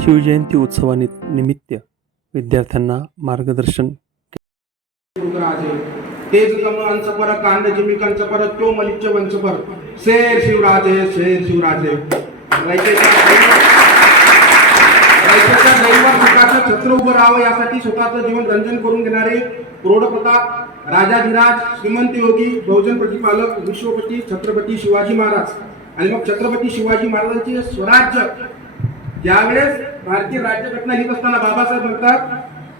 शिवजयंती उत्सवानिमित्त विद्यार्थ्यांना मार्गदर्शन. तेज कमळांचं पर कांड जिमिकांचं पर तो मलिच्च वंच पर शेर शिवराजे दैवात सुखाचं छत्र उभं राहावं यासाठी स्वतःचं जीवन रंजन करून घेणारे प्रौढ प्रताप राजाधिराज श्रीमंत योगी बहुजन प्रतिपालक विश्वपती छत्रपती शिवाजी महाराज. आणि मग छत्रपती शिवाजी महाराजांचे स्वराज्य ज्यावेळेस भारतीय राज्यघटना लिहित असताना बाबासाहेब म्हणतात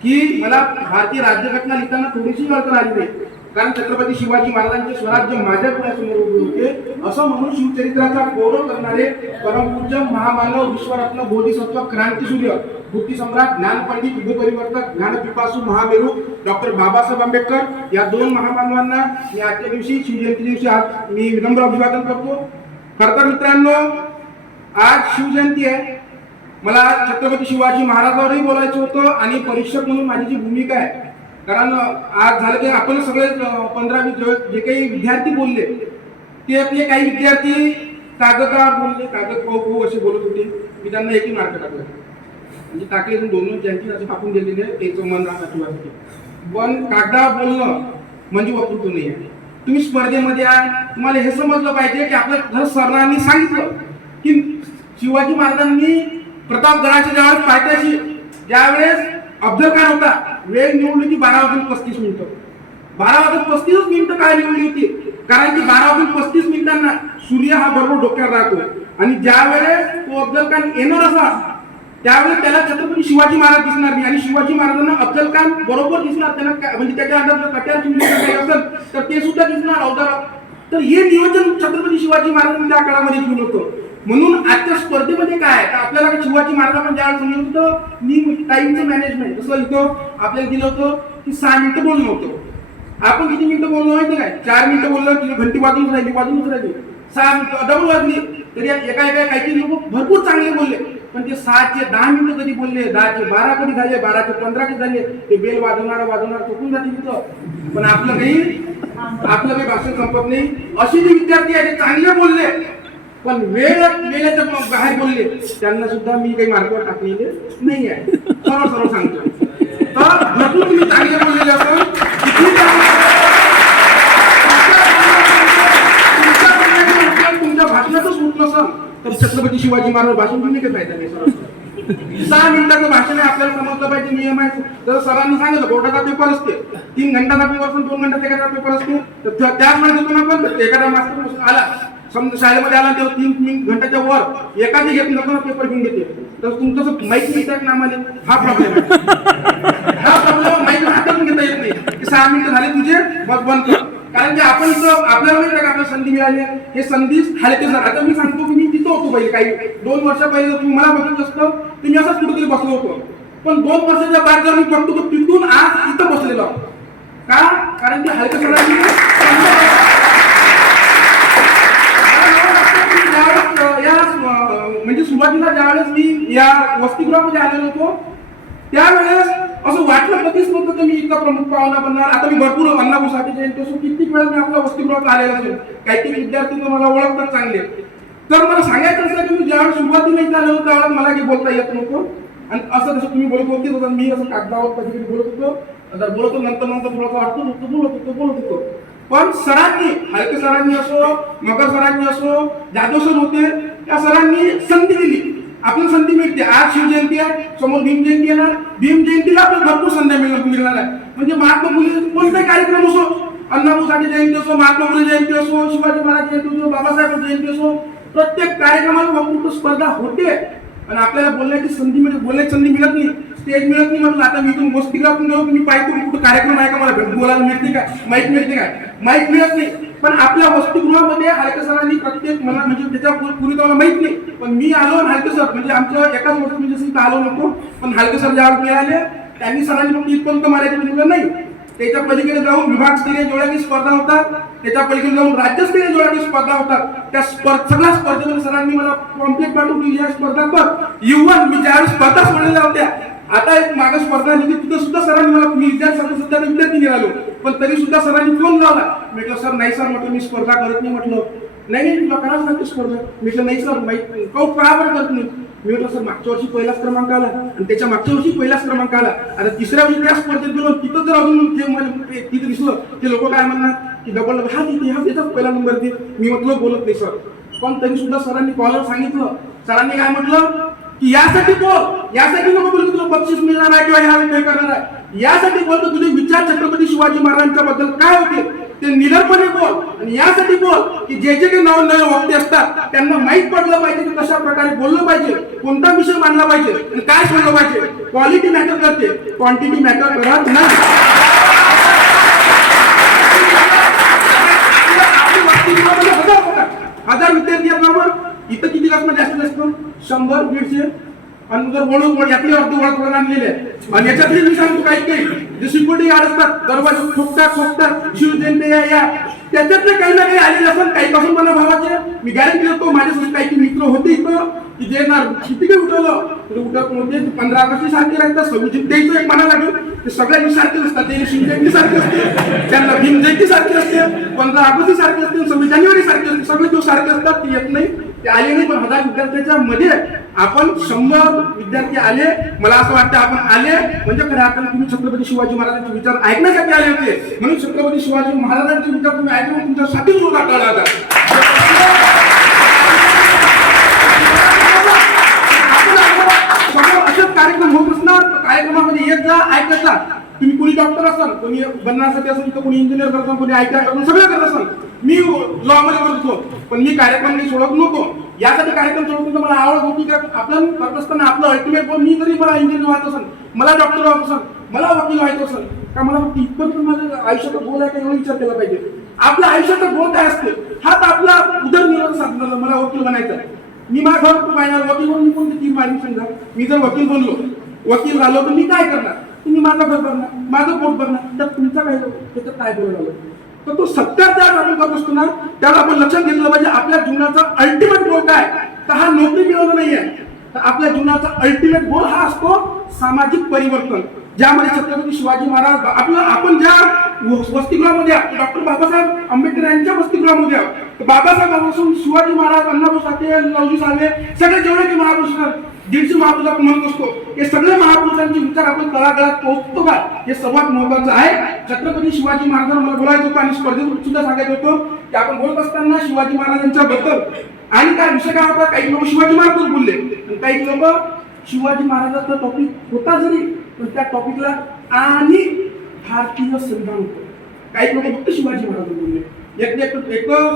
की मला भारतीय राज्यघटना लिहिताना थोडीशी अडचण आली नाही, कारण छत्रपती शिवाजी महाराजांचे स्वराज्य माझ्या डोळ्यासमोर उभे होते. असं म्हणून शिवचरित्राचा गौरव करणारे परमपूज्य महामानव विश्वरत्न बोधिसत्व क्रांतीसूर्य बुद्धी सम्राट ज्ञानपंडित युग परिवर्तक ज्ञानपिपासू महामेरू डॉक्टर बाबासाहेब आंबेडकर या दोन महामानवांना मी आजच्या दिवशी शिवजयंती दिवशी आज मी विनम्र अभिवादन करतो. खरं तर मित्रांनो, आज शिवजयंती आहे. मला छत्रपती शिवाजी महाराजांवरही बोलायचं होतं आणि परीक्षक म्हणून माझी जी भूमिका आहे, कारण आज झालं की आपण सगळे 15-20 जे काही विद्यार्थी बोलले ते आपले काही विद्यार्थी कागदावर बोलले, कागद पाहू असे बोलत होते. मी त्यांना एकही मार्क टाकला म्हणजे टाकले 2 ज्यांची असे टाकून दिलेले एक मन राहण्यासाठी. पण कागदावर बोलणं म्हणजे वक्तृत्व नाही आहे. तुम्ही स्पर्धेमध्ये आहे, तुम्हाला हे समजलं पाहिजे की आपल्या सरांनी सांगितलं की शिवाजी महाराजांनी प्रतापगडाच्या ज्यावेळेस पायथ्याशी ज्यावेळेस अफजल खान होता, वेळ निवडली की 12:35. 12:35 काय निवडली होती? कारण की 12:35 सूर्य हा बरोबर डोक्यावर राहतो आणि ज्यावेळेस तो अफजल खान येणार असा त्यावेळेस त्याला छत्रपती शिवाजी महाराज दिसणार नाही आणि शिवाजी महाराजांना अफजल खान बरोबर दिसणार. त्यांना म्हणजे त्याच्या अंदाज कट्यार काही असेल तर ते सुद्धा दिसणार अवतार. तर हे नियोजन छत्रपती शिवाजी महाराजांनी त्या काळामध्ये केलं होतं. म्हणून आजच्या स्पर्धेमध्ये काय तर आपल्याला शिवाजी महाराजांना ज्यावेळेस समजलं होतं मी टाइमचं मॅनेजमेंट कसं इथं आपल्याला दिलं होतं की 6 मिनिटं बोलणं होतं. आपण किती मिनिटं बोललो माहिती काय? 4 मिनिटं बोललं की घंटी वाजूनच राहिली 6 मिनिटं डबल वाजली तरी एका काही लोक भरपूर चांगले बोलले. पण ते 6चे 10 मिनिटं कधी बोलले, 10चे 12 कधी झाले, 12चे 15 कधी झाले, ते बेल वाजवणार चुकून जाते तिथं. पण आपलं काही भाषण संपत नाही. असे जे विद्यार्थी आहे ते चांगले बोलले पण वेळेच्या बाहेर बोलले त्यांना सुद्धा मी काही मार्गावर टाकलेले नाही आहे. सरळ सांगतो. तर भरपूर तुम्ही चांगले बोललेले असाल, तुमच्या भाषणातच होत नसाल तर छत्रपती शिवाजी महाराज भाषण तुम्ही काही फायदा नाही. सरळ 6 मिनिटाचं भाषण आहे, आपल्याला समजलं पाहिजे नियम आहे. तर सरांनी सांगितलं बोर्डाचा पेपर असते 3 घंटाचा पेपर असतो, 2 घंटा एखादा पेपर असतो. तर त्यामुळे आपण एखादा मास्टर आला समजा शाळेमध्ये आला तेव्हा 3 घंट्याच्या वर एखादी घेत नसताना पेपर घेऊन घेते. तर तुमचं माहिती नाही त्या नामाने हा प्रॉब्लेम माहिती हातातून घेता येत नाही की 6 मिनिटं झाले तुझे मग बंद कर. कारण की आपण आपल्याला माहिती का आपल्याला संधी मिळाली हे संधी हालते सर. आता मी सांगतो की मी तिथं होतो पहिले काही 2 वर्ष पहिले तुम्ही मला बघितलं असतं तुम्ही असंच कुठेतरी बसलो होतो. पण 2 वर्षाच्या बाद जर मी बघतो तिथून आज इथं बसलेलो का? कारण की हलके सरांनी म्हणजे सुरुवातीला ज्यावेळेस मी या वसतिगृहामध्ये आलेलो होतो त्यावेळेस असं वाटलं कधीच नव्हतं की मी इतका प्रमुख पाहुणा बनणार. आता मी भरपूर अण्णाभाऊ साठे जयंती असो कित्येक वेळा मी आपल्या वसतिगृहात आलेलो असेल. काही विद्यार्थी मला ओळखतात चांगले. तर मला सांगायचं असं की मी ज्यावेळेस सुरुवातीला इथं आलेलो त्यावेळेस मला काही बोलता येत नव्हतं आणि असं जसं तुम्ही बोलत होते मी असं कागदावर कधी बोलत होतो नंतर थोडंसं वाटतं बोलत होतो. पण सरांनी हलके सरांनी असो मगर सरांनी असो जाधव सर होते त्या सरांनी संधी दिली. आपल्याला संधी मिळते. आज शिवजयंती आहे, समोर भीम जयंती येणार. भीम जयंतीला आपल्याला भरपूर संधी मिळणार आहे. म्हणजे महात्मा फुले कोणताही कार्यक्रम असो, अण्णाभाऊ साठे जयंती असो, महात्मा फुले जयंती असो, शिवाजी महाराज जयंती असो, बाबासाहेब जयंती असो, प्रत्येक कार्यक्रमाला वक्तृत्व स्पर्धा होते आणि आपल्याला बोलण्याची संधी मिळत नाही, स्टेज मिळत नाही. म्हटलं आता मी तुम्ही वसतिगृहातून गेलो मी पाहिजे कुठं कार्यक्रम आहे का मला बोलायला मिळते का, माहीत मिळते काय, माहीत मिळत नाही. पण आपल्या वसतिगृहामध्ये हलके सरांनी प्रत्येक मला म्हणजे त्याच्या पूर्वी मला माहित नाही पण मी आलो आणि हलके सर म्हणजे आमच्या एकाच वर्षात म्हणजे आलो नव्हतो पण हलके सर ज्यावेळेस मिळाले त्यांनी सरांनी फक्त इथपर्यंत मराठी दिलं नाही. त्याच्या पलीकडे जाऊन विभागस्तरीय जोड्याची स्पर्धा होतात, त्याच्या पलीकडे जाऊन राज्यस्तरीय जोड्याची स्पर्धा होतात. त्या सगळ्या स्पर्धेमध्ये सरांनी मला कॉम्प्लेट पाठवून की या स्पर्धा कर. इव्हन मी ज्यावेळेस स्पर्धा सोडलेल्या होत्या आता एक मागे स्पर्धा निघली तिथं सुद्धा सरांनी मला विद्यार्थी निघालो पण तरी सुद्धा सरांनी फोन लावला. म्हटलं सर नाही सर म्हटलं मी स्पर्धा करत नाही म्हटलं नाही तुला करावंच लागते स्पर्धा. मी म्हटलं नाही सर माहिती का बरं करत नाही. मी म्हटलं सर मागच्या वर्षी पहिलाच क्रमांक आला आणि त्याच्या मागच्या वर्षी पहिलाच क्रमांक आला. आता तिसऱ्या वर्षी त्या स्पर्धेत गेलो तिथं जर अजून ते मला तिथं दिसलं ते लोक काय म्हणणार की डबल हा तिथे हा त्याचाच पहिला नंबर दे. मी म्हटलं बोलत नाही सर. पण तरी सुद्धा सरांनी कॉलर सांगितलं. सरांनी काय म्हटलं की यासाठी बोल, यासाठी नको बोल तुला बक्षीस मिळणार आहे किंवा ह्या काय करणार आहे. यासाठी बोल तर तुझे विचार छत्रपती शिवाजी महाराजांच्या बद्दल काय होते ते निडरपणे बोल. आणि यासाठी बोल की जे जे काही नवनवे वक्ते असतात त्यांना माहीत पडलं पाहिजे की कशा प्रकारे बोललं पाहिजे, कोणता विषय मांडला पाहिजे आणि काय सांगलं पाहिजे. क्वालिटी मॅटर करते, क्वांटिटी मॅटर करत नाही. हजार विद्यार्थी आहेत बरोबर. इथं किती असणार जास्तीत जास्त 100-150 आणि जर वळून यातली अर्धी ओळख आणलेली आहे. आणि याच्यातली मी सांगतो काही जे सिक्युरिटी गार्ड असतात दरवाजे ठोकतात शिवजयंती या त्याच्यातले काही ना काही आलेले असतात. काही पासून मला भावाचे मी गॅरंटी देतो माझ्यासोबत काही मित्र होते इथं की जे ना किती काही उठवलं उठत नव्हते. 15 ऑगस्ट सारखे राहतात, 26 द्यायचं एक म्हणा लागेल ते सगळ्यांनी सारखेच असतात. ते शिवजयंती सारखे असते, त्यांना भीम जयंती सारखी असते, 15 ऑगस्ट सारखे असते, 26 जानेवारी सारखे असते. सगळे दिवस सारखे असतात. ते येत नाही, ते आले नाही. पण 1000 विद्यार्थ्यांच्या मध्ये आपण 100 विद्यार्थी आले. मला असं वाटतं आपण आले म्हणजे खरं आपण तुम्ही छत्रपती शिवाजी महाराजांचे विचार ऐकण्यासाठी आले होते. म्हणून छत्रपती शिवाजी महाराजांचे विचार तुम्ही ऐकून तुमच्यासाठी सुद्धा कळला होता. असेच कार्यक्रम होत असणार. कार्यक्रमामध्ये येत जा, ऐकत जा. तुम्ही कोणी डॉक्टर असाल, कोणी बनण्यासाठी असेल तर कोणी इंजिनियर करतो, कोणी आयटी करतो, सगळं करत असाल. मी लॉ मध्ये करत होतो पण मी कार्यक्रम काही सोडत नव्हतो. यासाठी कार्यक्रम सोडतो मला आवड होती का आपण करत असताना आपलं अल्टिमेट गोल मी जरी मला इंजिनियर व्हायचं असेल, मला डॉक्टर व्हायचं असेल, मला वकील व्हायचं असेल का मला इतकं माझ्या आयुष्याचा गोल आहे का एवढा विचार केला पाहिजे. आपल्या आयुष्याचा गोल काय असते हा तर आपला उदरनिर्वाह साधणार. मला वकील बनायचं आहे, मी माझं घर पाहणार. वकील म्हणून मी कोणती टीम मारी सांगा. मी जर वकील बनलो, वकील झालो तर मी काय करणार. तुम्ही माझं घर भरणार, माझं पोट भरणार. तर तुमचा काय त्याच्यात काय बोलायला लागलं. तर तो सत्तर ज्या आपण करत असतो ना त्याला आपण लक्षात घेतलं पाहिजे आपल्या जीवनाचा अल्टिमेट गोल काय. तर हा नोकरी मिळवणं नाहीये. तर आपल्या जीवनाचा अल्टिमेट गोल हा असतो सामाजिक परिवर्तन. ज्यामध्ये छत्रपती शिवाजी महाराज आपण ज्या वसतिगृहामध्ये डॉक्टर बाबासाहेब आंबेडकर यांच्या वसतिगृहामध्ये बाबासाहेबांपासून शिवाजी महाराज, अण्णाभाऊ साठे, लवजी साळवे सगळे जेवढे की महापुरुष 150 महापुरुष आपण म्हणत असतो. हे सगळे महापुरुषांचे विचार आपण तळागाळात पोहोचतो का हे सर्वात महत्वाचं आहे. छत्रपती शिवाजी महाराजांना मला बोलायचं होतं आणि स्पर्धेत सुद्धा सांगायचं होतं की आपण बोलत असताना शिवाजी महाराजांच्या बद्दल आणि काय विषय काय होता. काही लोक शिवाजी महाराज बोलले आणि काही लोक शिवाजी महाराजांचा टॉपिक होता जरी पण त्या टॉपिकला आणि भारतीय संविधान होतं. काही लोक फक्त शिवाजी महाराज बोलले. एक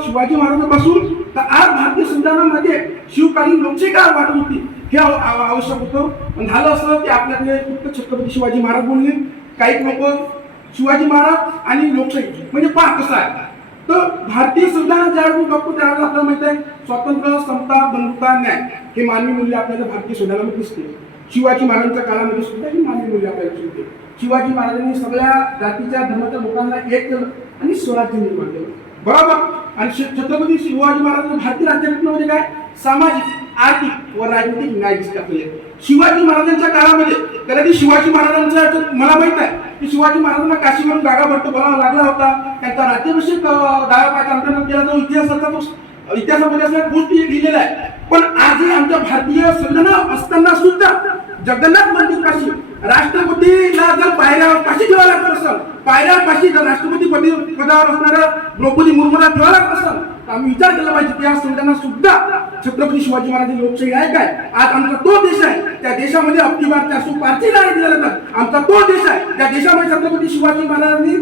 शिवाजी महाराजांपासून तर आज भारतीय संविधानामध्ये शिवकालीन लोकशाही काय वाटत होती हे आवश्यक होतं. पण झालं असं की आपल्याकडे फक्त छत्रपती शिवाजी महाराज बोलले. काही लोक शिवाजी महाराज आणि लोकशाही म्हणजे पहा कसं आहे. तर भारतीय संविधान ज्यावेळी बघतो त्यावेळेला आपल्याला माहित आहे स्वातंत्र्य, समता, बंधुता, न्याय हे मानवी मूल्य आपल्याला भारतीय संविधानामध्ये दिसते. शिवाजी महाराजांच्या काळामध्ये सुद्धा ही मानवी मूल्य आपल्याला दिसते. शिवाजी महाराजांनी सगळ्या जातीच्या धर्माच्या लोकांना एक केलं आणि स्वराज्य निर्माण केलं बरोबर. आणि छत्रपती शिवाजी महाराजांनी भारतीय राज्यघटनेमध्ये काय सामाजिक, आर्थिक व राजनीतिक न्याय दिसले. शिवाजी महाराजांच्या काळामध्ये कधी शिवाजी महाराजांच्या मला माहित आहे की शिवाजी महाराजांना काशीवरून गागा भट्ट बोलावा लागला होता. त्यांचा राज्याभिषेक 10 पायच्या अंतर्गत केला तो इतिहासामध्ये असल्या गोष्टी लिहिलेल्या आहे. पण आजही आमच्या भारतीय संविधान असताना सुद्धा जगन्नाथ मंदिर पाशी राष्ट्रपतीला जर पायऱ्यापाशी ठेवा लागत असेल, पायऱ्यापाशी जर राष्ट्रपती पदावर असणाऱ्या द्रौपदी मुर्मूला ठेवा लागत असेल तर आम्ही विचार केला पाहिजे की या संविधानात सुद्धा छत्रपती शिवाजी महाराजांची लोकशाही आहे काय. आज आमचा तो देश आहे त्या देशामध्ये अब्दी बार 405 नारे दिल्या जातात. आमचा तो देश आहे त्या देशामध्ये छत्रपती शिवाजी महाराजांनी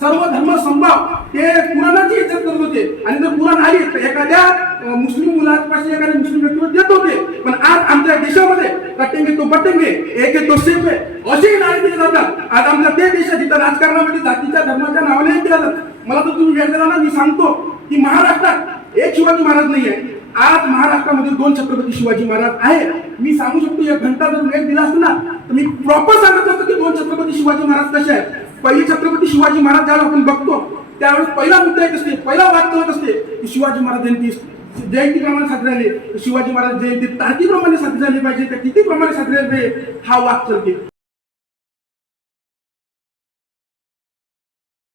सर्व धर्म संभाव ते पुराणाची इज्जत करत होते. आणि जर पुराण आली तर एखाद्या मुस्लिम मुलापाशी एखाद्या मुस्लिम व्यक्तीवर देत होते. पण आज आमच्या देशामध्ये कटेंगे तो बटेंगे, एक तो सेफ आहे अशी नारे दिली जातात. आज आमच्या ते देश आहे जिथं राजकारणामध्ये जातीच्या धर्माच्या नावाने दिल्या जातात. मला तर तुम्ही वेळ दिला ना मी सांगतो की महाराष्ट्रात एक शिवाजी महाराज नाही आहे. आज महाराष्ट्रामध्ये 2 छत्रपती शिवाजी महाराज आहे. मी सांगू शकतो 1 घंटा जर वेळ दिला असता ना तर मी प्रॉपर सांगत असतो की 2 छत्रपती शिवाजी महाराज कसे आहेत. पहिले छत्रपती शिवाजी महाराज ज्यावेळेस आपण बघतो त्यावेळेस पहिला मुद्दा येत असते, पहिला वाद करत असते की शिवाजी महाराज जयंतीप्रमाणे साजरी झाली. शिवाजी महाराज जयंती तारखेप्रमाणे साजरी झाली पाहिजे तर किती प्रमाणे साजरी झाली हा वाद चालते.